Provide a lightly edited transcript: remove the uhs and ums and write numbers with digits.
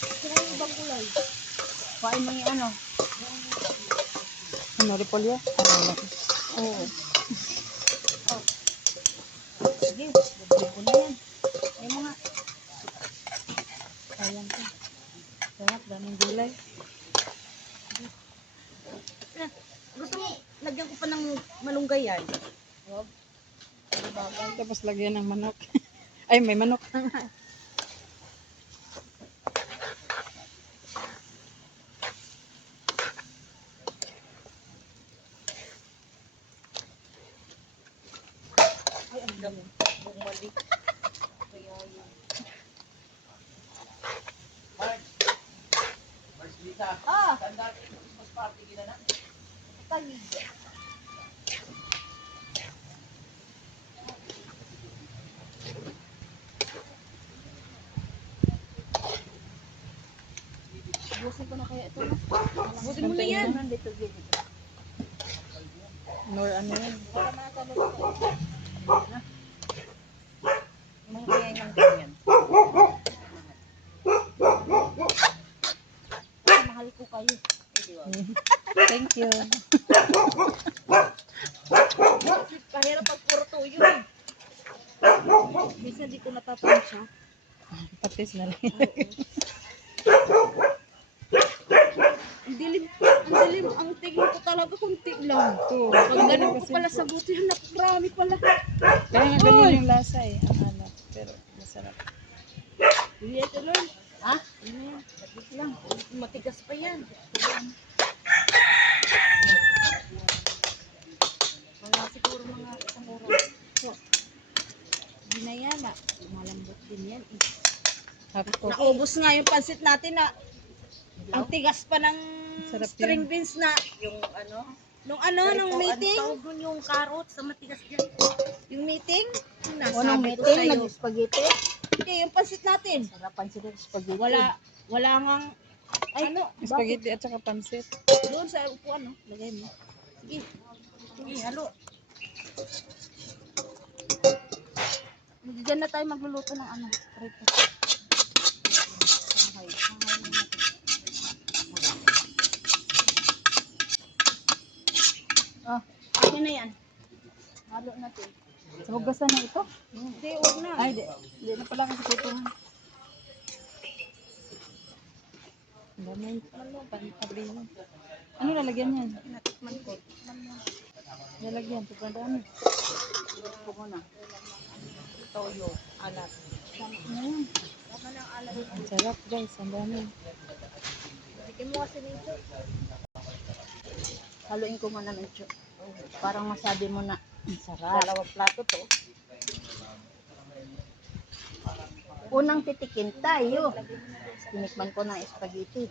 Sino yung ibang kulay? Kain mo yung ano? Ano, repolyo? Ano? Oo. Oh. Sige, bibili ko na yan. Ay mga. Ayan po. Sarap, daming gulay. Gusto mo, lagyan ko pa ng malunggay yan. Huwag. Tapos lagyan ng manok. Ay, may manok. Ay, ang dami. Bumalik. Kaya yun. Ah! Christmas party gina na? Tagig. Busin ko na kaya ito. Busin mo na yan. Nandito dito. Nor ano yan. Para makakalo ko. Ha? Mga kaya ng ganyan. Mahal ko kayo. Thank you. Kahirap pag puro tuyo eh. Minsan di ko natatansya. Patis na lang. Ang dilim, ang tingin ko talaga kunti lang. Ito. Pag ganun ko pala sa buti, napakarami pala. Kaya nga ganyan yung lasa eh. Ang alat. Pero masarap. Hindi ito lang. Ha? Ano yan? Tapos lang. Matigas pa yan. Mga siguro mga isang oras. So, hindi na yan ah. Malambot din yan eh. Hapos. Naubos nga yung pansit natin na ang tigas pa ng Sarap string yun. beans na yung ano? Nung meeting? Ano tawag yung carrot sa matigas dyan? Yung meeting? Yung nasabi ko sa'yo. Nag-spaghetti? Hindi, yung pansit natin. Sarapan sila ng spaghetti. Wala ngang, ay, ano? Spaghetti at saka pansit. Doon sa upuan, no? Lagay mo. Sige. Sige, halo. Diyan na tayo magluluto ng ano. Rito. Sanghay. Sanghay na natin. Oh, okay na yan. Halo natin. Sa hugasan na ito? Hindi, huwag na. Ay, di na pala kasi tutungan. Ang dami. Pantabi mo. Ano lalagyan yan? Natikman ko. Lalagyan. Sobrang dami. Gusto ko na. Toyo, alat. Ayan. Tama ng alat. Ang sarap guys. Ang dami. Bikin mo kasi nito. Haluin ko muna ng tiyo. Parang masabi mo na, sarap. Dalawang plato to. Unang titikin tayo. Tinikman ko ng spaghetti.